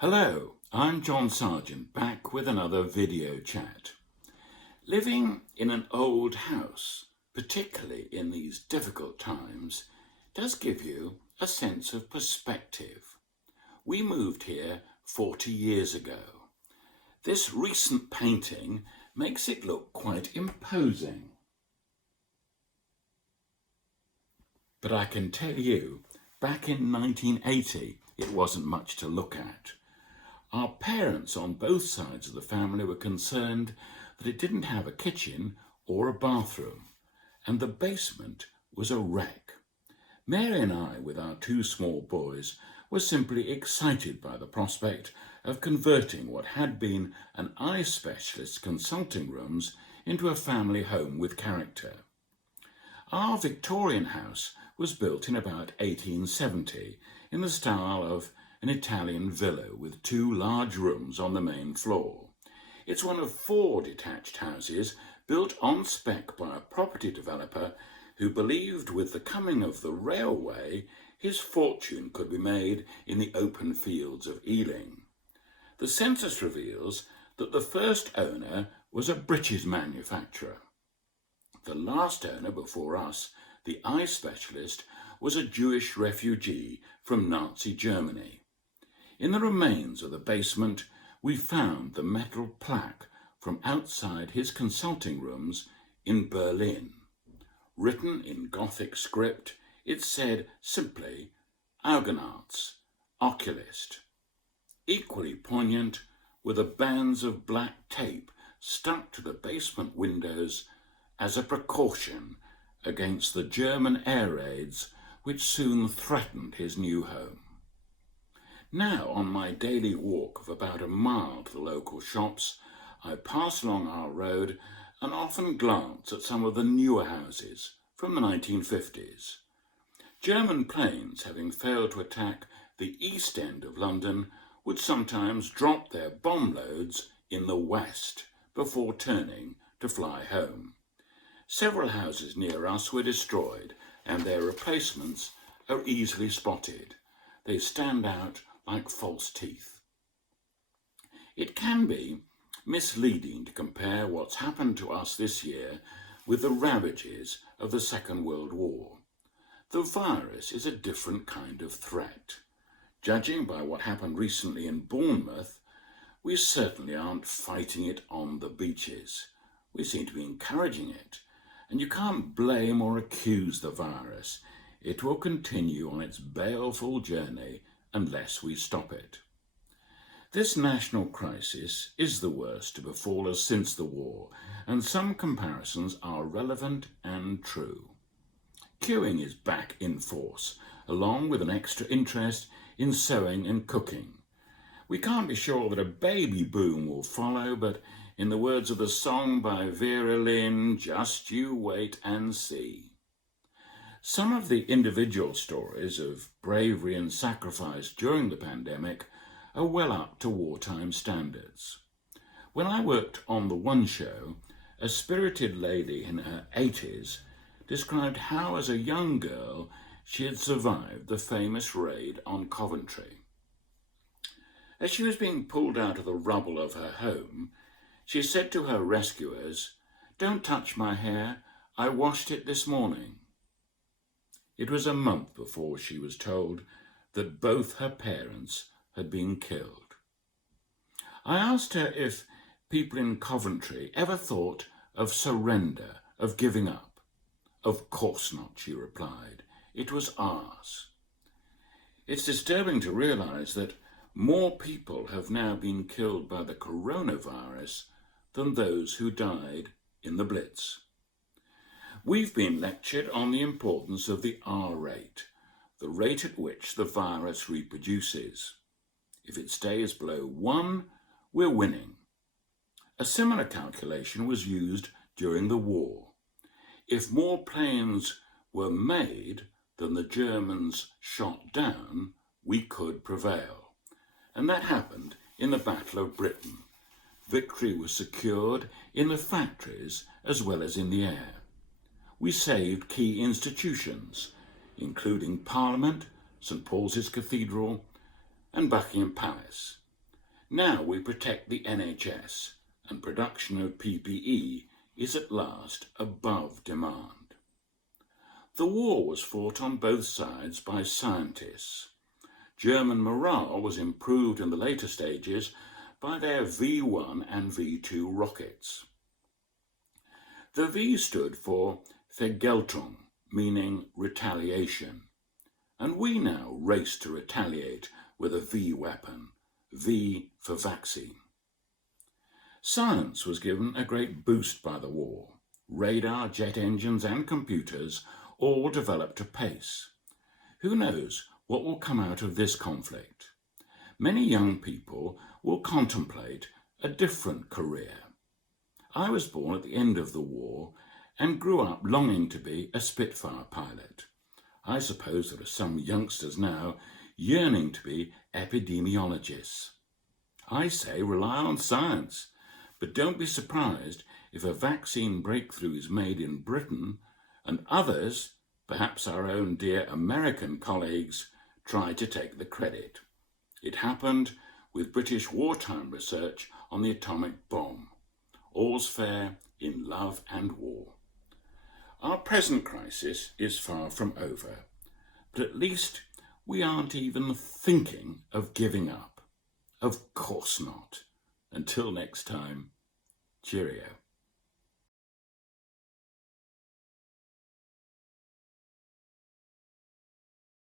Hello, I'm John Sargent, back with another video chat. Living in an old house, particularly in these difficult times, does give you a sense of perspective. We moved here 40 years ago. This recent painting makes it look quite imposing. But I can tell you, back in 1980, it wasn't much to look at. Our parents on both sides of the family were concerned that it didn't have a kitchen or a bathroom, and the basement was a wreck. Mary and I, with our two small boys, were simply excited by the prospect of converting what had been an eye specialist's consulting rooms into a family home with character. Our Victorian house was built in about 1870 in the style of an Italian villa with two large rooms on the main floor. It's one of 4 detached houses built on spec by a property developer who believed with the coming of the railway his fortune could be made in the open fields of Ealing. The census reveals that the first owner was a British manufacturer. The last owner before us, the eye specialist, was a Jewish refugee from Nazi Germany. In the remains of the basement, we found the metal plaque from outside his consulting rooms in Berlin. Written in Gothic script, it said simply, Augenarzt, oculist. Equally poignant were the bands of black tape stuck to the basement windows as a precaution against the German air raids which soon threatened his new home. Now, on my daily walk of about a mile to the local shops, I pass along our road and often glance at some of the newer houses from the 1950s. German planes, having failed to attack the East End of London, would sometimes drop their bomb loads in the West before turning to fly home. Several houses near us were destroyed, and their replacements are easily spotted. They stand out like false teeth. It can be misleading to compare what's happened to us this year with the ravages of the Second World War. The virus is a different kind of threat. Judging by what happened recently in Bournemouth, we certainly aren't fighting it on the beaches. We seem to be encouraging it. And you can't blame or accuse the virus. It will continue on its baleful journey unless we stop it. This national crisis is the worst to befall us since the war, and some comparisons are relevant and true. Queuing is back in force, along with an extra interest in sewing and cooking. We can't be sure that a baby boom will follow, but in the words of the song by Vera Lynn, just you wait and see. Some of the individual stories of bravery and sacrifice during the pandemic are well up to wartime standards. When I worked on the One Show, a spirited lady in her 80s described how as a young girl she had survived the famous raid on Coventry. As she was being pulled out of the rubble of her home, she said to her rescuers, "Don't touch my hair, I washed it this morning." It was a month before she was told that both her parents had been killed. I asked her if people in Coventry ever thought of surrender, of giving up. "Of course not," she replied. "It was ours." It's disturbing to realise that more people have now been killed by the coronavirus than those who died in the Blitz. We've been lectured on the importance of the R rate, the rate at which the virus reproduces. If it stays below 1, we're winning. A similar calculation was used during the war. If more planes were made than the Germans shot down, we could prevail. And that happened in the Battle of Britain. Victory was secured in the factories as well as in the air. We saved key institutions, including Parliament, St Paul's Cathedral, and Buckingham Palace. Now we protect the NHS, and production of PPE is at last above demand. The war was fought on both sides by scientists. German morale was improved in the later stages by their V1 and V2 rockets. The V stood for Vergeltung, meaning retaliation, and we now race to retaliate with a V weapon, V for vaccine. Science was given a great boost by the war. Radar, jet engines and computers all developed apace. Who knows what will come out of this conflict? Many young people will contemplate a different career. I was born at the end of the war and grew up longing to be a Spitfire pilot. I suppose there are some youngsters now yearning to be epidemiologists. I say rely on science, but don't be surprised if a vaccine breakthrough is made in Britain and others, perhaps our own dear American colleagues, try to take the credit. It happened with British wartime research on the atomic bomb. All's fair in love and war. Our present crisis is far from over, but at least we aren't even thinking of giving up. Of course not. Until next time, cheerio.